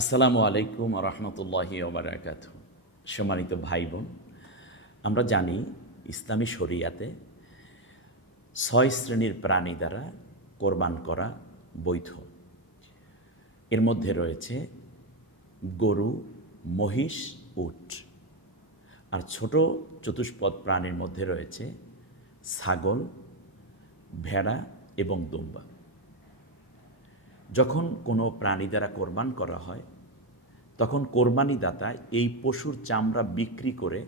আসসালামু আলাইকুম রহমতুল্লাহি ওবরাকাত সম্মানিত ভাই বোন আমরা জানি ইসলামী শরিয়াতে ছয় শ্রেণির প্রাণী দ্বারা কোরবান করা বৈধ। এর মধ্যে রয়েছে গরু, মহিষ, উট। আর ছোট চতুষ্পদ প্রাণীর মধ্যে রয়েছে ছাগল, ভেড়া এবং দুম্বা। যখন কোনো প্রাণী দ্বারা কোরবান করা হয়, তখন কোরবানি দাতা এই পশুর চামড়া বিক্রি করে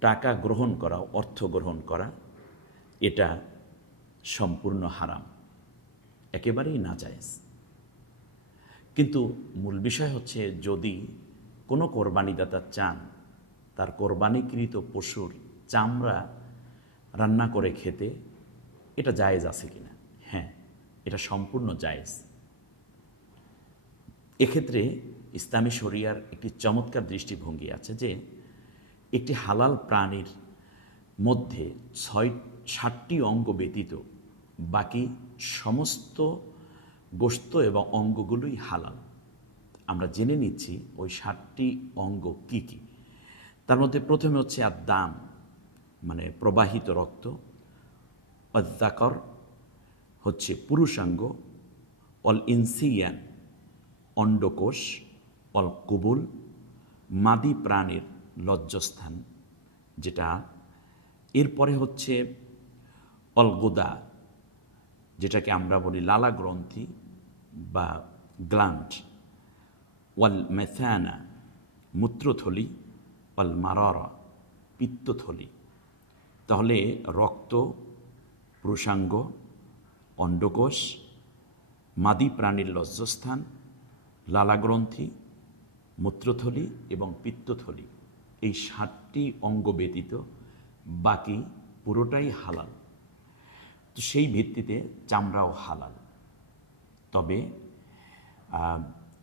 টাকা গ্রহণ করা, অর্থ গ্রহণ করা, এটা সম্পূর্ণ হারাম। একেবারেই নাজায়েজ। কিন্তু মূল বিষয় হচ্ছে যদি কোনো কোরবানিদাতা চান, তার কোরবানিকৃত পশুর চামড়া রান্না করে খেতে, এটা জায়েজ আছে কিনা? হ্যাঁ। এটা সম্পূর্ণ জায়েজ। এক্ষেত্রে ইসলামী শরিয়ার একটি চমৎকার দৃষ্টিভঙ্গি আছে যে, একটি হালাল প্রাণীর মধ্যে ছয় ষাটটি অঙ্গ ব্যতীত বাকি সমস্ত গোস্ত এবং অঙ্গগুলোই হালাল। আমরা জেনে নিচ্ছি ওই ষাটটি অঙ্গ কি কি। তার মধ্যে প্রথমে হচ্ছে আর দাম মানে প্রবাহিত রক্ত অদ্যাকর হচ্ছে পুরুষাঙ্গ, অল ইনসিয়ান, অন্ডকোষ, অল কুবুল, মাদি প্রাণীর লজ্জস্থান, যেটা এরপরে হচ্ছে অলগোদা যেটাকে আমরা বলি লালা গ্রন্থি বা গ্লান্ট ওয়াল মেথানা মূত্রথলি ওয়াল মাররা, পিত্তথলি। তাহলে রক্ত, পুরুষাঙ্গ অন্ডকোষ, মাদি প্রাণীর লজ্জস্থান, লালাগ্রন্থি, মূত্রথলি এবং পিত্তথলি। এই ষাটটি অঙ্গ ব্যতীত বাকি পুরোটাই হালাল। তো সেই ভিত্তিতে চামড়াও হালাল। তবে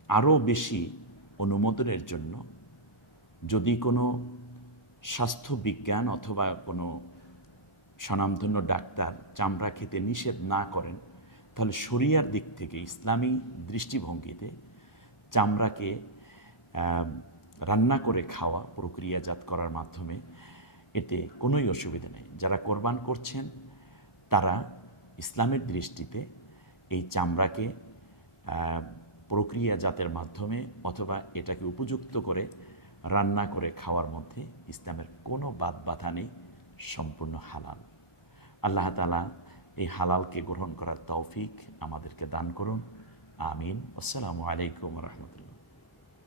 আরও বেশি অনুমোদনের জন্য যদি কোনো স্বাস্থ্য বিজ্ঞান অথবা কোনো স্বনামধন্য ডাক্তার চামড়া খেতে নিষেধ না করেন, তাহলে শরিয়ার দিক থেকে, ইসলামী দৃষ্টিভঙ্গিতে চামড়াকে রান্না করে খাওয়া প্রক্রিয়াজাত করার মাধ্যমে এতে কোনোই অসুবিধা নেই। যারা কোরবান করছেন, তারা ইসলামের দৃষ্টিতে এই চামড়াকে প্রক্রিয়াজাতের মাধ্যমে অথবা এটাকে উপযুক্ত করে রান্না করে খাওয়ার মধ্যে ইসলামের কোনো বাদ বাধা নেই, সম্পূর্ণ হালাল। আল্লাহ তালা এই হালালকে গ্রহণ করার তৌফিক আমাদেরকে দান করুন। আমিন। আসসালামু আলাইকুম রহমতুল্লাহ।